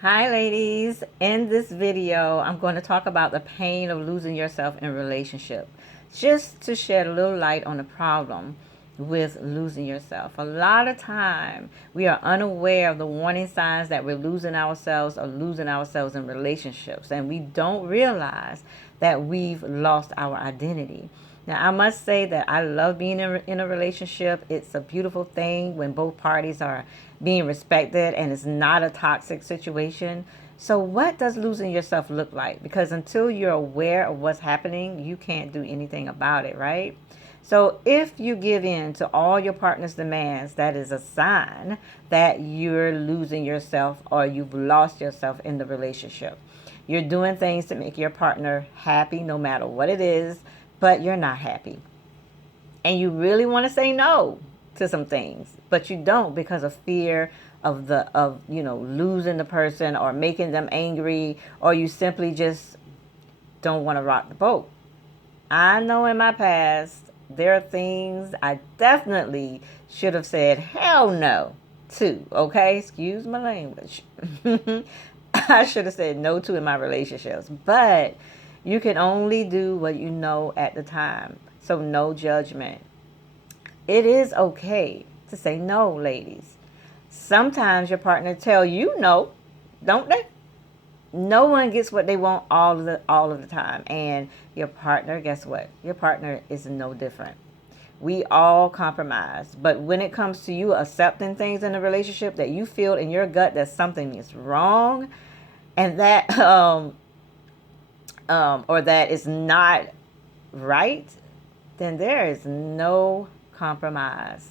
Hi ladies, in this video I'm going to talk about the pain of losing yourself in a relationship, just to shed a little light on the problem with losing yourself. A lot of time we are unaware of the warning signs that we're losing ourselves or losing ourselves in relationships, and we don't realize that we've lost our identity. Now, I must say that I love being in a relationship. It's a beautiful thing when both parties are being respected and it's not a toxic situation. So, what does losing yourself look like? Because until you're aware of what's happening, you can't do anything about it, right? So, if you give in to all your partner's demands, that is a sign that you're losing yourself or you've lost yourself in the relationship. You're doing things to make your partner happy no matter what it is, but you're not happy. And you really want to say no to some things, but you don't because of fear of losing the person or making them angry, or you simply just don't want to rock the boat. I know in my past there are things I definitely should have said hell no to. Okay, excuse my language. I should have said no to in my relationships, but you can only do what you know at the time. So no judgment. It is okay to say no, ladies. Sometimes your partner tell you no, don't they? No one gets what they want all of the time, and your partner, guess what? Your partner is no different. We all compromise, but when it comes to you accepting things in a relationship that you feel in your gut that something is wrong, and that or that is not right, then there is no compromise.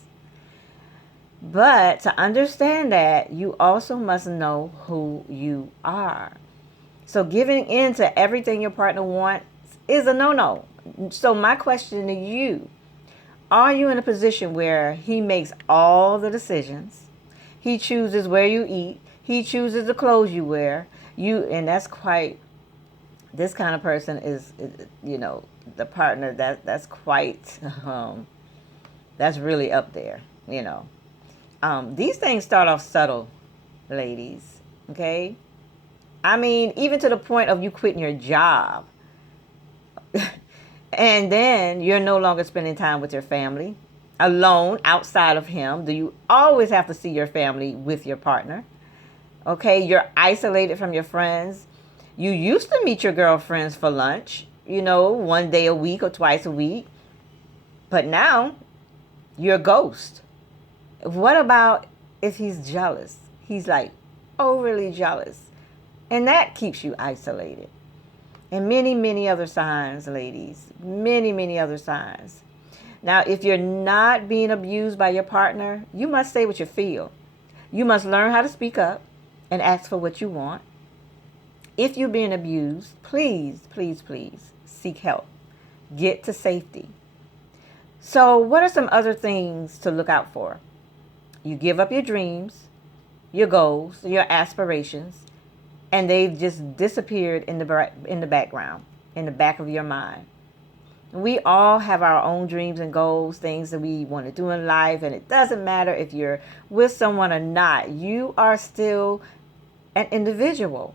But to understand that, you also must know who you are. So giving in to everything your partner wants is a no-no. So my question to you, are you in a position where he makes all the decisions? He chooses where you eat. He chooses the clothes you wear. And that's quite, this kind of person is, the partner that's quite, that's really up there. These things start off subtle, ladies. Okay? I mean, even to the point of you quitting your job. And then you're no longer spending time with your family alone outside of him. Do you always have to see your family with your partner? Okay, you're isolated from your friends. You used to meet your girlfriends for lunch, one day a week or twice a week. But now you're a ghost. What about if he's jealous? He's like overly jealous. And that keeps you isolated. And many, many other signs, ladies. Many, many other signs. Now, if you're not being abused by your partner, you must say what you feel. You must learn how to speak up and ask for what you want. If you're being abused, please, please, please seek help. Get to safety. So, what are some other things to look out for? You give up your dreams, your goals, your aspirations, and they've just disappeared in the background, in the back of your mind. We all have our own dreams and goals, things that we want to do in life, and it doesn't matter if you're with someone or not. You are still an individual.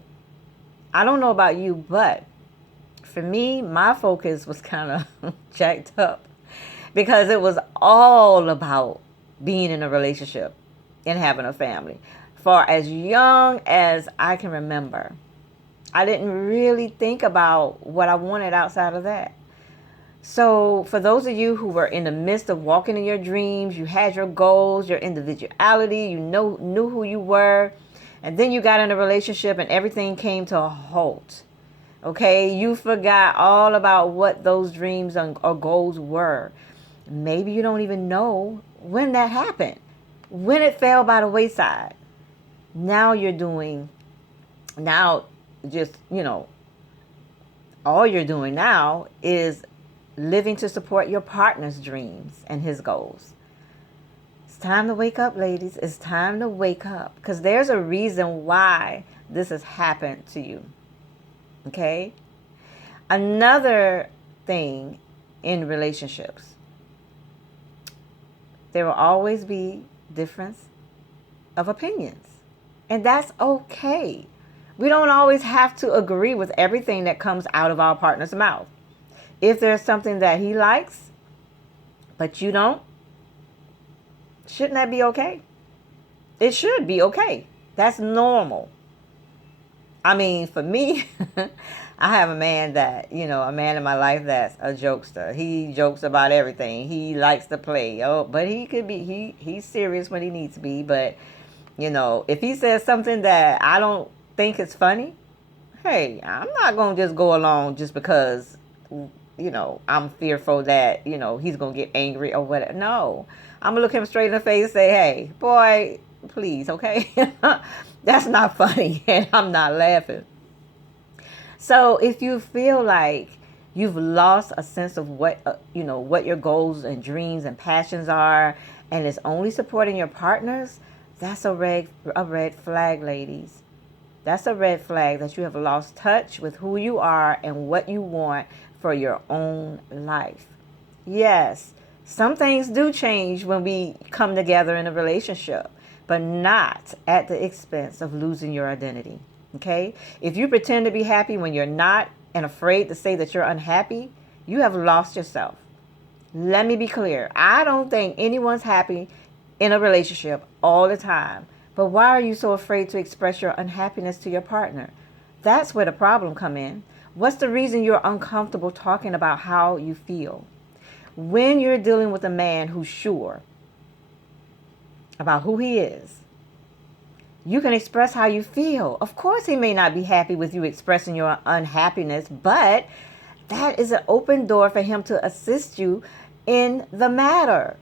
I don't know about you, but for me, my focus was kind of jacked up because it was all about being in a relationship and having a family. For as young as I can remember, I didn't really think about what I wanted outside of that. So for those of you who were in the midst of walking in your dreams, you had your goals, your individuality, knew who you were, and then you got in a relationship and everything came to a halt. Okay, you forgot all about what those dreams or goals were. Maybe you don't even know when that happened, when it fell by the wayside. Now just, all you're doing now is living to support your partner's dreams and his goals. It's time to wake up, ladies. It's time to wake up because there's a reason why this has happened to you. Okay? Another thing in relationships, there will always be difference of opinions. And that's okay. We don't always have to agree with everything that comes out of our partner's mouth. If there's something that he likes, but you don't, shouldn't that be okay? It should be okay. That's normal. I mean, for me, I have a man that, a man in my life that's a jokester. He jokes about everything. He likes to play. Oh, but he's serious when he needs to be. But, if he says something that I don't think is funny, hey, I'm not going to just go along just because, I'm fearful that, he's going to get angry or whatever. No, I'm going to look him straight in the face and say, hey, boy, please, okay? That's not funny, and I'm not laughing. So if you feel like you've lost a sense of what your goals and dreams and passions are, and it's only supporting your partners, that's a red flag, ladies. That's a red flag that you have lost touch with who you are and what you want for your own life. Yes, some things do change when we come together in a relationship, but not at the expense of losing your identity. Okay? If you pretend to be happy when you're not and afraid to say that you're unhappy, you have lost yourself. Let me be clear. I don't think anyone's happy in a relationship all the time. But why are you so afraid to express your unhappiness to your partner? That's where the problem comes in. What's the reason you're uncomfortable talking about how you feel? When you're dealing with a man who's sure about who he is, you can express how you feel. Of course, he may not be happy with you expressing your unhappiness, but that is an open door for him to assist you in the matter.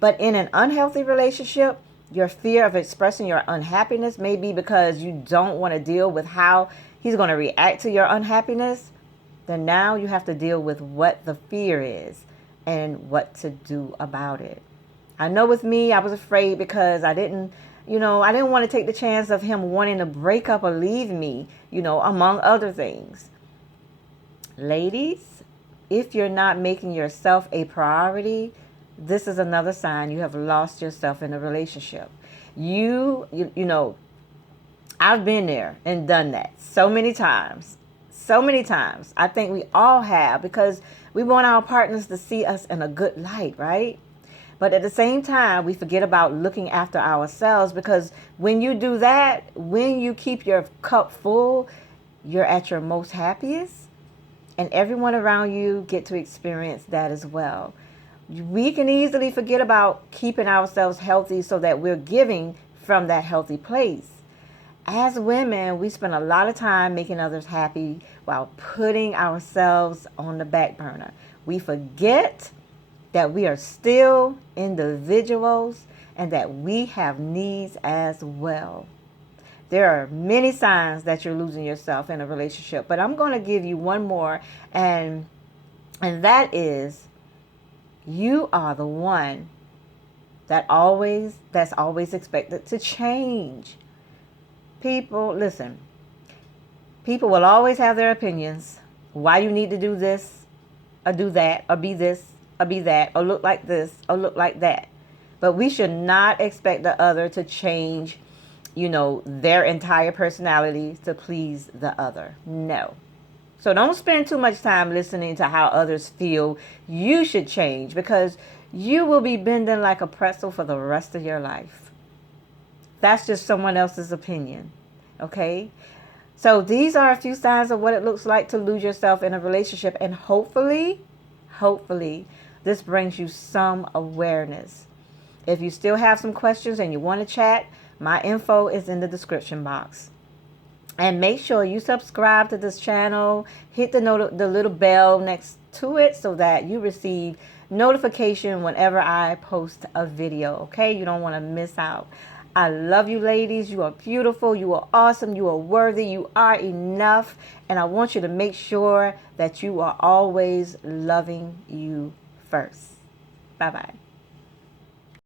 But in an unhealthy relationship, your fear of expressing your unhappiness may be because you don't want to deal with how he's going to react to your unhappiness. Then now you have to deal with what the fear is and what to do about it. I know with me, I was afraid because I didn't want to take the chance of him wanting to break up or leave me, among other things. Ladies, if you're not making yourself a priority, this is another sign you have lost yourself in a relationship. I've been there and done that so many times. So many times. I think we all have, because we want our partners to see us in a good light, right? But at the same time, we forget about looking after ourselves, because when you do that, when you keep your cup full, you're at your most happiest, and everyone around you get to experience that as well. We can easily forget about keeping ourselves healthy so that we're giving from that healthy place. As women, we spend a lot of time making others happy while putting ourselves on the back burner. We forget that we are still individuals and that we have needs as well. There are many signs that you're losing yourself in a relationship, but I'm going to give you one more, and that is, you are the one that's always expected to change. People, listen. People will always have their opinions. Why you need to do this, or do that, or be this, or be that, or look like this, or look like that. But we should not expect the other to change, their entire personality to please the other. No. So don't spend too much time listening to how others feel you should change, because you will be bending like a pretzel for the rest of your life. That's just someone else's opinion. Okay? So these are a few signs of what it looks like to lose yourself in a relationship. And hopefully, this brings you some awareness. If you still have some questions and you want to chat, my info is in the description box. And make sure you subscribe to this channel. Hit the little bell next to it so that you receive notification whenever I post a video. Okay? You don't want to miss out. I love you, ladies. You are beautiful. You are awesome. You are worthy. You are enough. And I want you to make sure that you are always loving you first. Bye-bye.